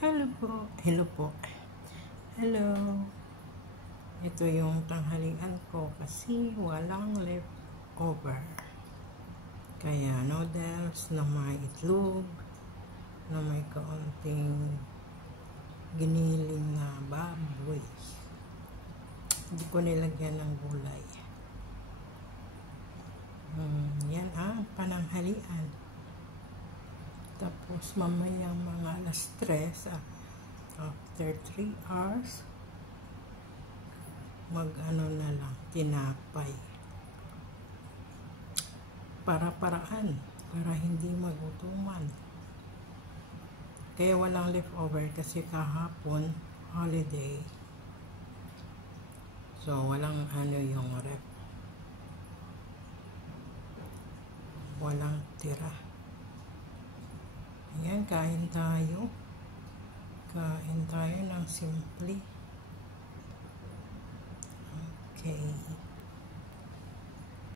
Hello po. Hello po. Hello. Ito yung tanghalian ko kasi walang leftover. Kaya noodles na may itlog, na may kaunting giniling na baboy. Hindi ko nilagyan ng gulay. Yan ang pananghalian. Tapos mamayang mga alas 3, after 3 hours, mag-ano na lang, tinapay. Para-paraan, para hindi magutuman. Kaya walang leftover kasi kahapon, holiday. So, walang yung ref. Walang tira. Ayan, kain tayo. Kain tayo ng simple. Okay.